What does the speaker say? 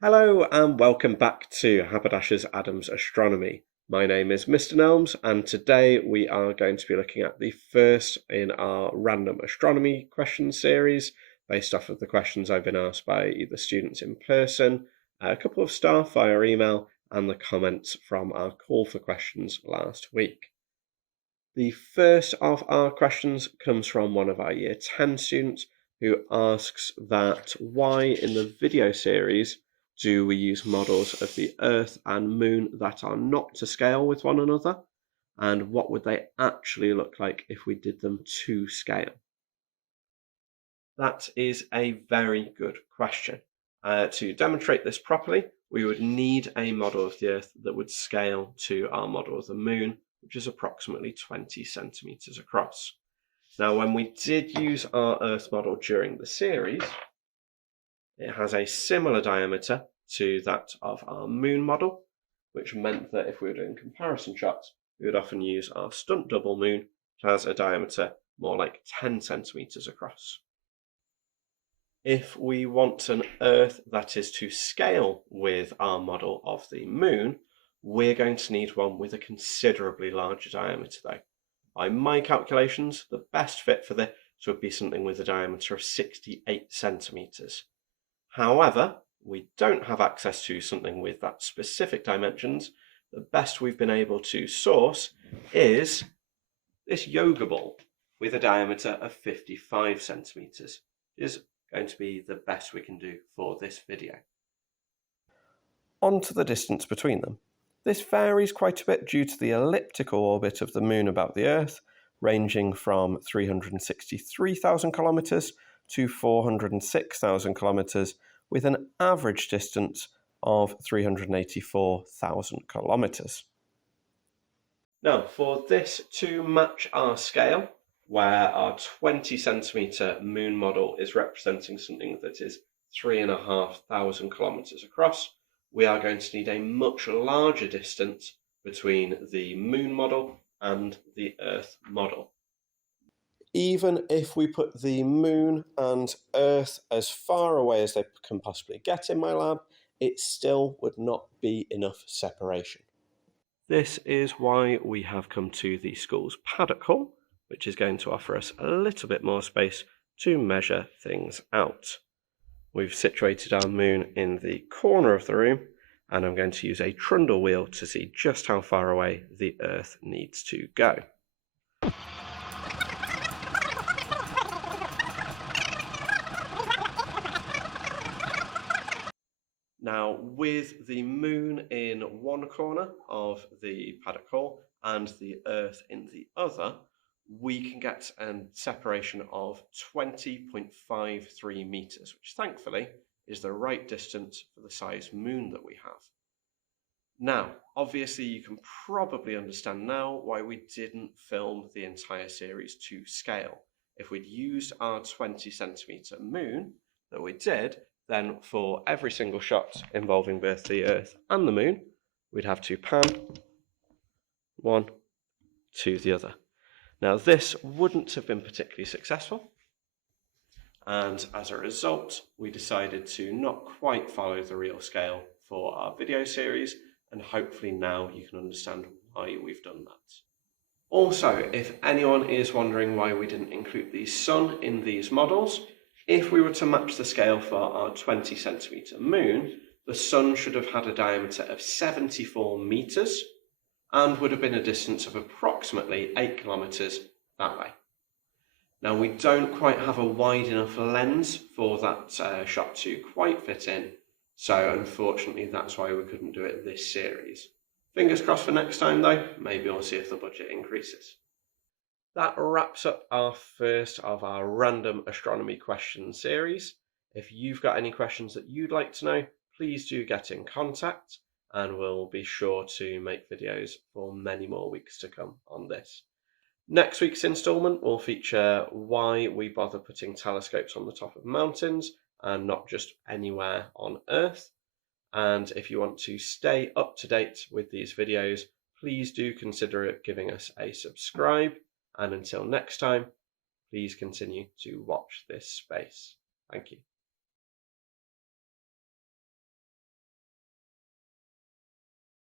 Hello and welcome back to Haberdashers Adam's Astronomy. My name is Mr. Nelms and today we are going to be looking at the first in our random astronomy question series based off of the questions I've been asked by either students in person, a couple of staff via email and the comments from our call for questions last week. The first of our questions comes from one of our Year 10 students who asks that why in the video series do we use models of the Earth and Moon that are not to scale with one another, and what would they actually look like if we did them to scale? That is a very good question. To demonstrate this properly, we would need a model of the Earth that would scale to our model of the Moon, which is approximately 20 centimeters across. Now, when we did use our Earth model during the series, it has a similar diameter to that of our Moon model, which meant that if we were doing comparison shots, we would often use our stunt double moon, which has a diameter more like 10 centimeters across. If we want an Earth that is to scale with our model of the Moon, we're going to need one with a considerably larger diameter though. By my calculations, the best fit for this would be something with a diameter of 68 centimeters. However, we don't have access to something with that specific dimensions. The best we've been able to source is this yoga ball with a diameter of 55 centimeters. It is going to be the best we can do for this video. On to the distance between them. This varies quite a bit due to the elliptical orbit of the Moon about the Earth, ranging from 363,000 kilometers to 406,000 kilometers, with an average distance of 384,000 kilometers. Now, for this to match our scale, where our 20 centimeter Moon model is representing something that is 3,500 kilometers across, we are going to need a much larger distance between the Moon model and the Earth model. Even if we put the Moon and Earth as far away as they can possibly get in my lab, it still would not be enough separation. This is why we have come to the school's paddock hall, which is going to offer us a little bit more space to measure things out. We've situated our Moon in the corner of the room, and I'm going to use a trundle wheel to see just how far away the Earth needs to go. Now, with the Moon in one corner of the paddock hall and the Earth in the other, we can get a separation of 20.53 meters, which thankfully is the right distance for the size Moon that we have. Now, obviously you can probably understand now why we didn't film the entire series to scale. If we'd used our 20 centimeter Moon that we did, then for every single shot involving both the Earth and the Moon, we'd have to pan one to the other. Now, this wouldn't have been particularly successful, and as a result, we decided to not quite follow the real scale for our video series, and hopefully now you can understand why we've done that. Also, if anyone is wondering why we didn't include the Sun in these models, if we were to match the scale for our 20 centimeter Moon, the Sun should have had a diameter of 74 meters and would have been a distance of approximately 8 kilometers that way. Now, we don't quite have a wide enough lens for that shot to quite fit in, so unfortunately that's why we couldn't do it this series. Fingers crossed for next time though, maybe we'll see if the budget increases. That wraps up our first of our random astronomy question series. If you've got any questions that you'd like to know, please do get in contact and we'll be sure to make videos for many more weeks to come on this. Next week's instalment will feature why we bother putting telescopes on the top of mountains and not just anywhere on Earth. And if you want to stay up to date with these videos, please do consider giving us a subscribe. And until next time, please continue to watch this space. Thank you.